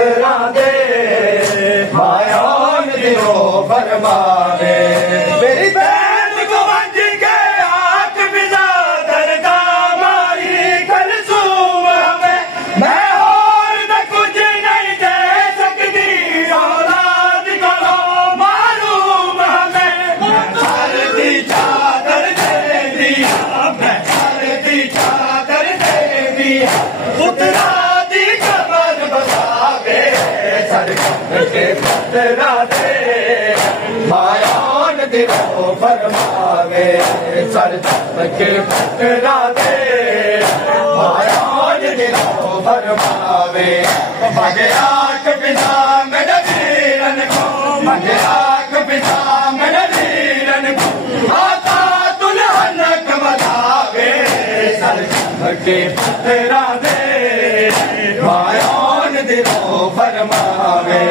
पत्थरा दे मायान दियो फरमावे मेरी बहन को बंज के आंख बिना दरदा मारी कलसूम हमें मैं और न कुछ नहीं दे सकती औलाद को मालूम हमें हरदी चादर दे दिया मैं हरदी चादर दे दिया उतरा दी कमर बसावे सरकार के पत्थरा दे मायान दिलो फरमावे सरकार के पत्थरा दे मायान दिलो फरमावे मगे आंख बिना मेरे वीरन को मगे आंख बिना मेरे वीरन को आता दुल्हन कमलावे सरकार के पत्थरा दे मायान दिलो फरमावे।